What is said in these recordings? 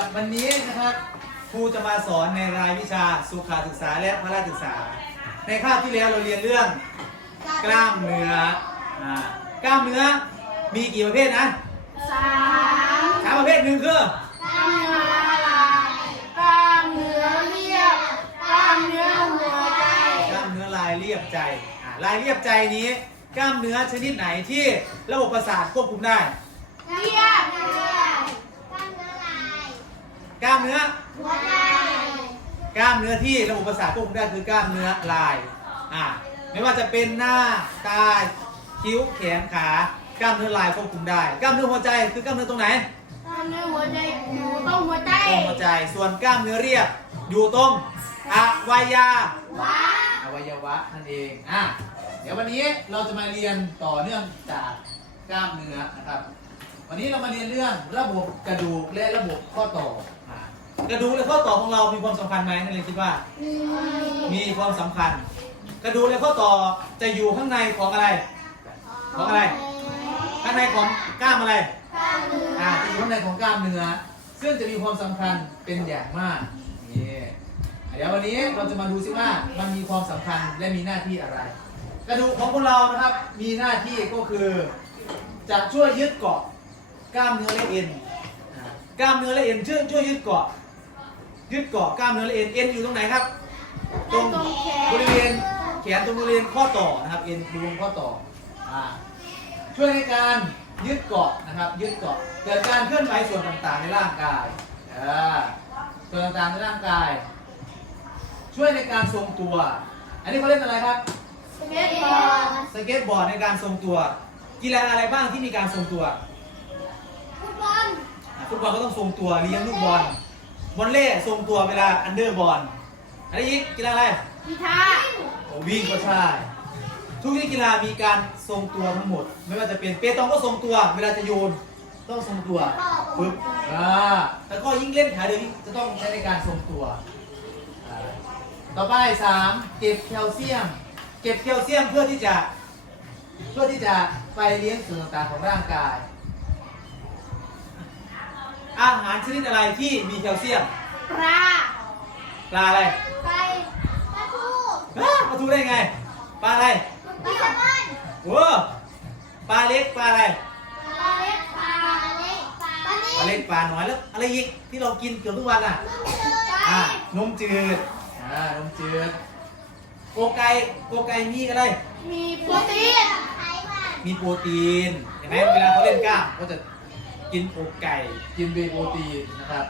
ครับวันนี้นะครับครูจะมาสอนในรายวิชาสุขศึกษาและพละศึกษา ในคาบที่แล้วเราเรียนเรื่องกล้ามเนื้ออ่ากล้ามเนื้อมีกี่ประเภทนะสามสามประเภทหนึ่งคือกล้ามเนื้อลายกล้ามเนื้อเรียบกล้ามเนื้อหัวใจกล้ามเนื้อลายเรียบใจอ่าลายเรียบใจนี้ กล้ามเนื้อชนิดไหนที่ระบบประสาทควบคุมได้ เรียบ กล้ามเนื้อหัวใจกล้ามเนื้อที่ระบบประสาทควบคุมได้คือกล้ามเนื้อลายอ่าไม่ว่าจะเป็นหน้าตาคิ้วแขนขากล้ามเนื้อลายควบคุมได้ กล้ามเนื้อหัวใจคือกล้ามเนื้อตรงไหนกล้ามเนื้อหัวใจอยู่ตรงหัวใจตรงหัวใจส่วนกล้ามเนื้อเรียบอยู่ตรงอวัยวะว้าอวัยวะนั่นเองอะเดี๋ยววันนี้เราจะมาเรียนต่อเนื่องจากกล้ามเนื้อนะครับ วันนี้เรามาเรียนเรื่องระบบกระดูกและระบบข้อต่ออะ กระดูกและข้อต่อของเรามีความสำคัญไหมนักเรียนคิดว่า มีความสำคัญ กระดูกและข้อต่อจะอยู่ข้างในของอะไร ของอะไร ข้างในของกล้ามอะไรอ่าจะอยู่ข้างในของกล้ามเนื้อ ซึ่งจะมีความสำคัญเป็นอย่างมากนี่เดี๋ยววันนี้เราจะมาดูซิว่ามันมีความสำคัญและมีหน้าที่อะไร กระดูกของพวกเรานะครับ มีหน้าที่ก็คือ จะช่วยยึดเกาะกล้ามเนื้อและเอ็นอ่ากล้ามเนื้อและเอ็นช่วยช่วยยึดเกาะ ยึดเกาะกล้ามเนื้อและเอ็นเอ็นอยู่ตรงไหนครับ ตรงบริเวณแขนตรงบริเวณข้อต่อนะครับเอ็นบริเวณข้อต่ออ่าช่วยในการยึดเกาะนะครับ ยึดเกาะเกิดการเคลื่อนไหวส่วนต่างๆในร่างกายอ่าส่วนต่างๆในร่างกาย ช่วยในการทรงตัว อันนี้เขาเล่นอะไรครับสเก็ตบอร์ดสเก็ตบอร์ดในการทรงตัว กีฬาอะไรบ้างที่มีการทรงตัวฟุตบอลอะฟุตบอลก็ต้องทรงตัวเลี้ยงลูกบอล บอลเล่ทรงตัวเวลาอันเดอร์บอลอะไรอีกกีฬาอะไรกีตาร์โอ้วิ่งก็ใช่ ทุกชนิดกีฬามีการทรงตัวทั้งหมด ไม่ว่าจะเป็นเปตองก็ทรงตัว เวลาจะโยนต้องทรงตัวปึ๊บอ่าแต่ก็ยิ่งเล่นขาเดียวยิ่งจะต้องใช้ในการทรงตัวอ่าต่อไปสามเก็บแคลเซียม เก็บแคลเซียมเพื่อที่จะ เพื่อที่จะไปเลี้ยงส่วนต่างๆของร่างกาย อาหารชนิดอะไรที่มีแคลเซียม ปลาปลาอะไรไก่ปลาทูอ้าปลาทูได้ไง ปลาอะไรปลาแซลมอนโว้ปลาเล็กปลาอะไร ปลาเล็กปลาเล็กปลาปลาเล็กปลาน้อยแล้วอะไรอีกที่เรากินเกือบทุกวันอะ อ่านมจืด อ่านมจืดโกไก่โกไก่มีอะไร มีโปรตีนมีโปรตีน เห็นไหมเวลาเขาเล่นกล้ามเขาจะ กินอกไก่ กินเวย์โปรตีนนะครับ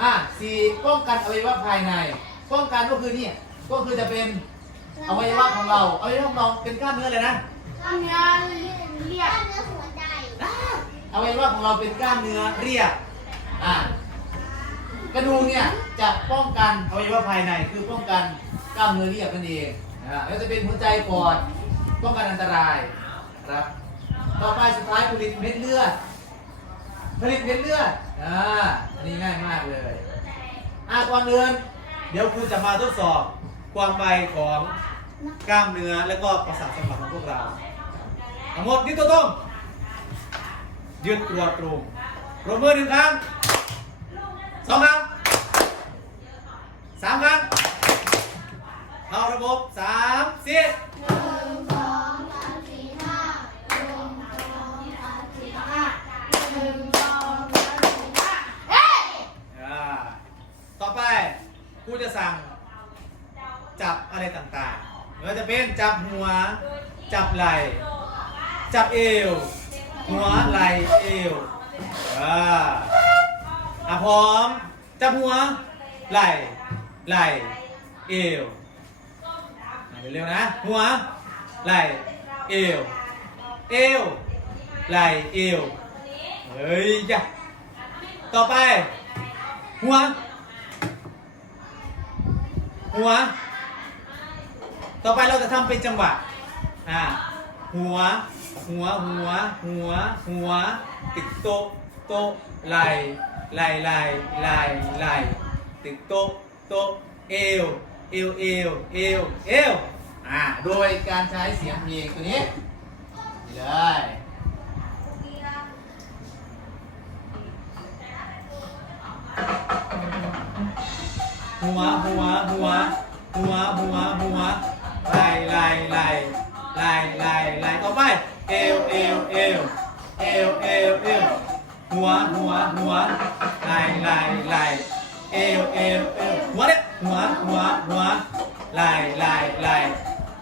อ่าสี่ป้องกันอวัยวะภายใน ป้องกันก็คือเนี่ยก็คือจะเป็นอวัยวะของเราอวัยวะของเราเป็นกล้ามเนื้อเลยนะกล้ามเนื้อเรียบอวัยวะของเราเป็นกล้ามเนื้อเรียบอะกระดูกเนี่ยจะป้องกันอวัยวะภายในคือป้องกันกล้ามเนื้อเรียบนั่นเองอ่าแล้วจะเป็นหัวใจปอดป้องกันอันตรายครับต่อไปสุดท้ายผลิตเม็ดเลือด ผลิตเม็ดเลือดอ่าอันนี้ง่ายมากเลยอะก่อนอื่นเดี๋ยวครูจะมาทดสอบความไวของกล้ามเนื้อและก็ประสาทสัมผัสของพวกเราทั้งหมดนี่ตัวตรงยืดตัวตรงรบมือหนึ่งครั้งสองครั้งสามครั้งเข้าระบบสามสี่ หนึ่งสองสามสี่ห้าหนึ่งสองสามสี่ห้าหนึ่งสองสามสี่ห้าเฮ้ย อ่าต่อไป ครูจะสั่งจับอะไรต่างๆไม่ว่าจะเป็นจับหัว จับไหล่ จับเอว หัวไหล่เอวอ่าอะพร้อม จับหัว ไหล่ ไหล่ เอวเร็วๆนะ หัว ไหล่ เอว เอว ไหล่ เอว เฮ้ยจ้ะต่อไป หัว หัว ต่อไปเราจะทำเป็นจังหวะ อ่า หัว หัว หัว หัว หัว ติดโต๊ะโต๊ะไหลไหลไหลไหลไหลติดโต๊ะโต๊ะเอว เอว เอว เอว เอว อ่า โดยการใช้เสียงเพลงตัวนี้เลย หัวหัวหัวหัวหัวหัวไหลไหลไหลไหลไหลไหลต่อไปเอวเอวเอวเอวเอวเอวหัวหัวหัวไหลไหลไหลเอวเอวเอวหัวเนี่ยหัวหัวหัวไหลไหลไหล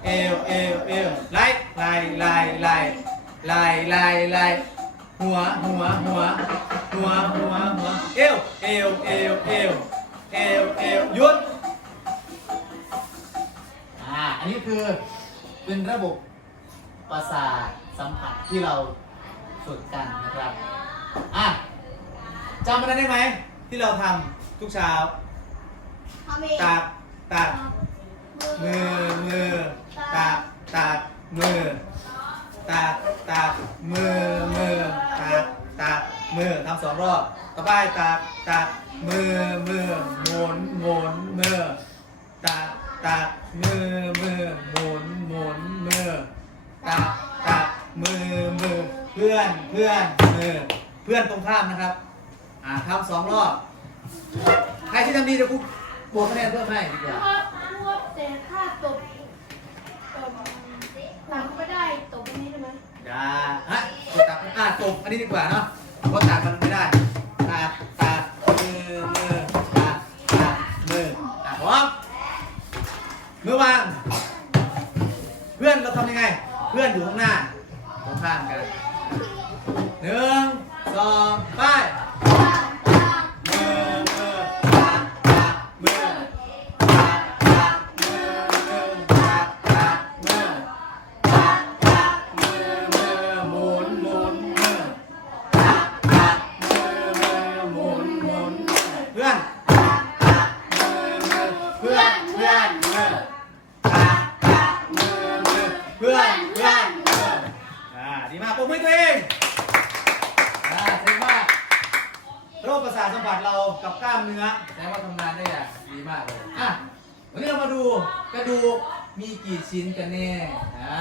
เอวเอวเอวไหลไหลไหลไหลไหลไหลไหลหัวหัวหัวหัวหัวหัวเอวเอวเอวเอว เอวเอวหยุด อ่า อันนี้คือเป็นระบบประสาทสัมผัสที่เราฝึกกันนะครับ อะจำมันได้ไหม ที่เราทำทุกเช้า ทำเองตักตักมือมือตักตักมือตักตักมือมือตักตัก มือทำสองรอบต่อไปตักตักมือมือหมุนหมุนมือตักตักมือมือหมุนหมุนมือตักตักมือมือเพื่อนเพื่อนมือเพื่อนตรงข้ามนะครับอ่าทำสองรอบใครที่ทำดีเดี๋ยวกูบวกคะแนนเพิ่มให้ดีกว่าพราะพวกแต่ถ้าตบตบหลังไม่ได้ตบอันนี้ได้ไหมอย่าฮะกตัดอะตบอันนี้ดีกว่าเนาะ ก็ตัดมันไม่ได้ตัดตัดมือมือตัดตัดมือตัดพร้อมมือวาง มากเลยอะวันนี้เรามาดูกระดูกมีกี่ชิ้นกันแน่ อ่า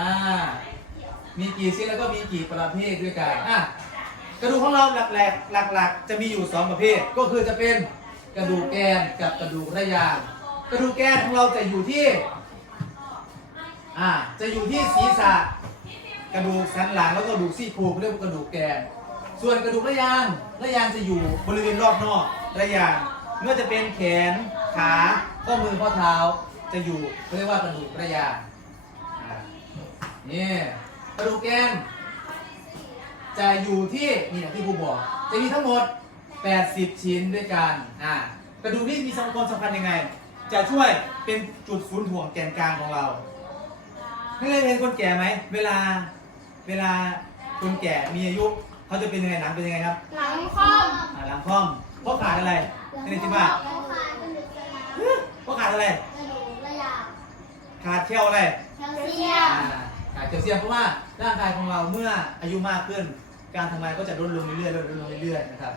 มีกี่ชิ้นแล้วก็มีกี่ประเภทด้วยกัน อะ กระดูกของเราหลักๆหลักๆจะมีอยู่ 2 ประเภท ก็คือจะเป็นกระดูกแกนกับกระดูกระยาง กระดูกแกนของเราจะอยู่ที่ อ่า จะอยู่ที่ศีรษะ กระดูกสันหลังแล้วก็กระดูกซี่โครงเรียกว่ากระดูกแกน ส่วนกระดูกระยางระยางจะอยู่บริเวณรอบนอกระยาง ไม่ว่าจะเป็นแขนขาข้อมือข้อเท้าจะอยู่เขาเรียกว่ากระดูกระยางอ่านี่กระดูกแกน จะอยู่ที่นี่นะที่ครูบอก จะมีทั้งหมด 80 ชิ้นด้วยกันอ่ากระดูกนี่มีความสำคัญยังไง จะช่วยเป็นจุดศูนย์ถ่วงแกนกลางของเราไม่เคยเห็นคนแก่ไหมเวลาเวลาคนแก่มีอายุเขาจะเป็นยังไงหลังเป็นยังไงครับหลังคอม อ่าหลังคล่อมเพราะขาดอะไร นี่จริงป่ะเขาขาดกระดูกกระยางเพราะขาดอะไรกระดูกระยางขาดแคลอะไรแคลเซียมอ่าขาดแคลเซียมเพราะว่าร่างกายของเราเมื่ออายุมากขึ้น การทำงานก็จะลดลงเรื่อยๆลดลงเรื่อยๆนะครับ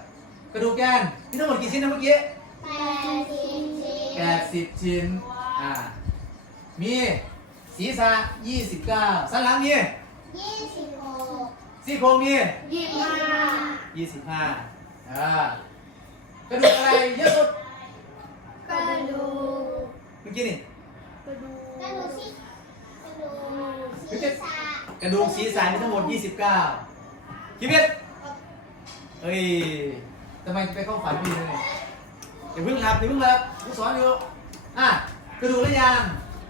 กระดูกแกนมีทั้งหมดกี่ชิ้นนะเมื่อกี้แปดชิ้นชิ้นแปดสิบชิ้น อ่า มีศีรษะยี่สิบเก้าสันหลังมียี่สิบหกซี่โครงมียี่สิบห้ายี่สิบห้าอ่าก ระดูกอะไรเยอะสุดกระดูกเมื่อกี้นี่กระดูกกระดูกสิกระดูกศีรษะกระดูกศีรษะมีทั้งหมดยี่สิบเก้าคิดเบ็ดเฮ้ยทำไมไปเข้าฝันพี่เลยเนี่ยอย่าเพิ่งหลับอย่าเพิ่งหลับกูสอนอยู่อะกระดูกระยาง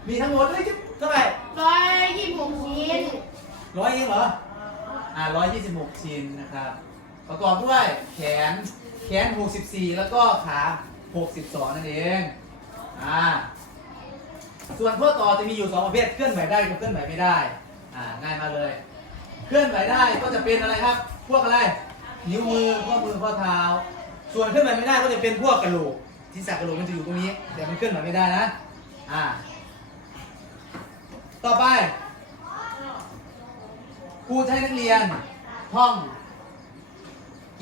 มีทั้งหมดเฮ้ยเท่าไหร่ร้อยยี่สิบหกชิ้นร้อยเองเหรออ่าร้อยยี่สิบหกชิ้นนะครับ ประกอบด้วยแขนแขนหกสิบสี่แล้วก็ขาหกสิบสองนั่นเองอ่าส่วนข้อต่อจะมีอยู่สองประเภทเคลื่อนไหวได้กับเคลื่อนไหวไม่ได้อ่าง่ายมากเลย เคลื่อนไหวได้ก็จะเป็นอะไรครับ พวกอะไร นิ้วมือข้อมือข้อเท้า ส่วนเคลื่อนไหวไม่ได้ก็จะเป็นพวกกระโหลกที่สักกระโหลกมันจะอยู่ตรงนี้ แต่มันเคลื่อนไหวไม่ได้นะอ่าต่อไปครูให้นักเรียนท่อง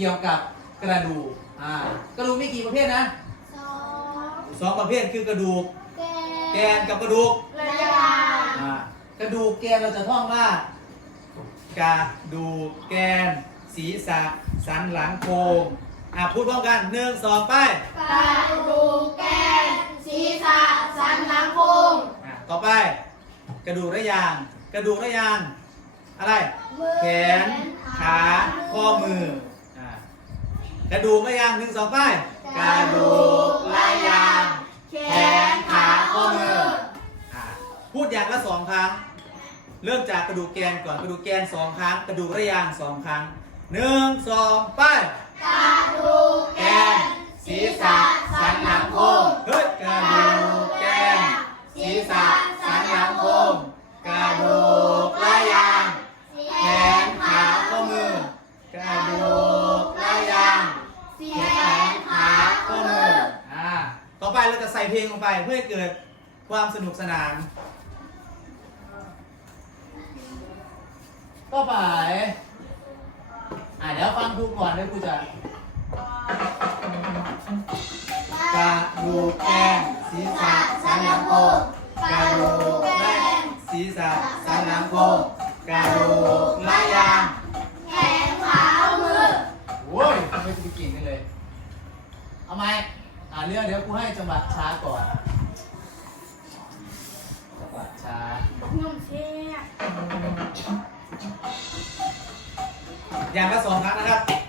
เกี่ยวกับกระดูกกระดูกมีกี่ประเภทนะสองสองประเภทคือกระดูก แกแกนกับกระดูกระกระดูกแกนเราจะท่องว่ากระดูกแกน ศีรษะสันหลังโคงอะพูดพร้อมกันหนึ่งสองไปกระดูกแกนศีรษะสันหลังโคงอะต่อไป กระดูกระยาง กระดูกระยาง อะไร มือแขน ขา ข้อมือ กระดูกระยางหนึ่งสองป้ายกระดูกระยางแขนขาข้อมืออ่าพูดอย่างละสองครั้ง เริ่มจากกระดูกแกนก่อนกระดูกแกนสองครั้ง กระดูกระยางสองครั้งหนึ่งสองไป้ายกระดูกแกนศีรษะสันหลังโค้งเฮ้ยกระดูกแก ไปเพื่อให้เกิดความสนุกสนานต่อไป อ่าเดี๋ยวฟังครูก่อนเดี๋ยวครูจะกระดูกแกนศีรษะสันหลังโค้งกระดูกแกนศีรษะสันหลังโค้งกระดูกระยางแขนขามือโว้ยไม่ไปกินได้เลย เอาไหม อ่าเรื่องเดี๋ยวกูให้จังหวะช้าก่อน จังหวะช้า น้องเชี่ยอย่างละสองครั้งนะครับ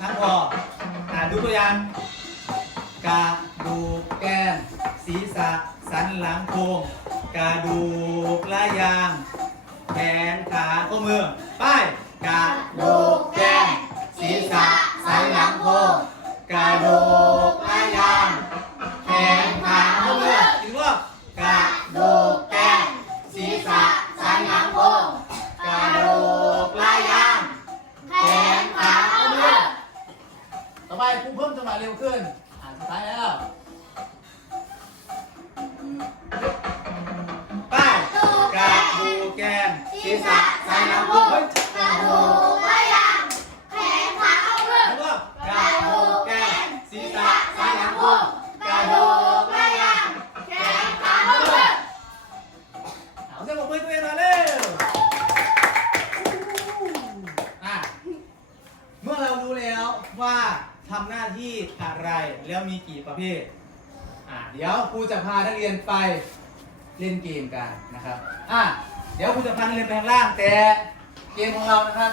ครั้งละหนึ่งครั้งพออ่าดูตัวอย่างกระดูกแกนศีรษะสันหลังโค้งกระดูกระยางแขนขาข้อมือไป้ายกระดูกแกนศีรษะสันหลังโค้งกระดูกระยางแขนขาข้อมืออีกรอบกระดูก กูเพิ่มจังหวะเร็วขึ้น อ่านสุดท้ายแล้ว ทำหน้าที่อะไรแล้วมีกี่ประเภท อะเดี๋ยวครูจะพานักเรียนไปเล่นเกมกันนะครับอะเดี๋ยวครูจะพานักเรียนไปข้างล่างแต่เกมของเรานะครับ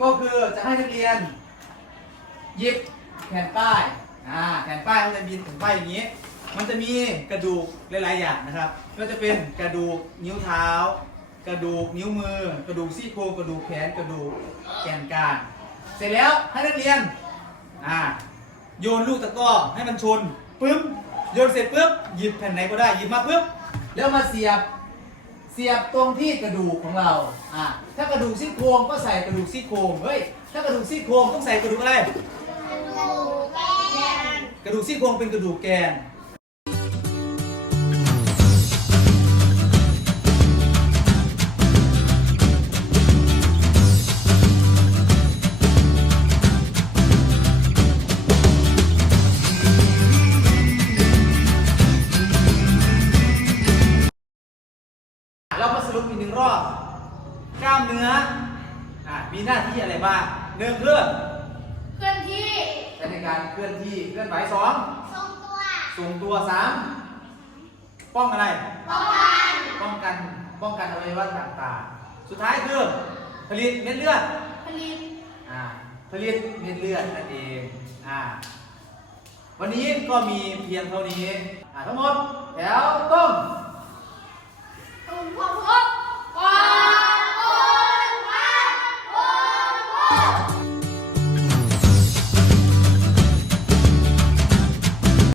ก็คือจะให้นักเรียนหยิบแผ่นป้ายอ่าแผ่นป้ายมันจะมีแผ่นป้ายอย่างนี้ มันจะมีกระดูกหลาย ๆ อย่างนะครับ ก็จะเป็นกระดูกนิ้วเท้า กระดูกนิ้วมือ กระดูกซี่โครงกระดูกแขนกระดูกแกนกลางเสร็จแล้วให้นักเรียน อ่าโยนลูกตะกร้อให้มันชนปึ๊บโยนเสร็จปึ๊บหยิบแผ่นไหนก็ได้หยิบมาปึ๊บแล้วมาเสียบเสียบตรงที่กระดูกของเราอ่าถ้ากระดูกซี่โครงก็ใส่กระดูกซี่โครงเฮ้ยถ้ากระดูกซี่โครงต้องใส่กระดูกอะไร กระดูกแกนกระดูกซี่โครงเป็นกระดูกแกน ทรงตัวสามป้องอะไร ป้องกัน ป้องกัน ป้องกันอวัยวะต่างๆ สุดท้ายคือผลิตเม็ดเลือด ผลิต อ่า ผลิตเม็ดเลือดนั่นเอง อ่า วันนี้ก็มีเพียงเท่านี้ อ่าทั้งหมดแถวต้มตุ่มพองพบ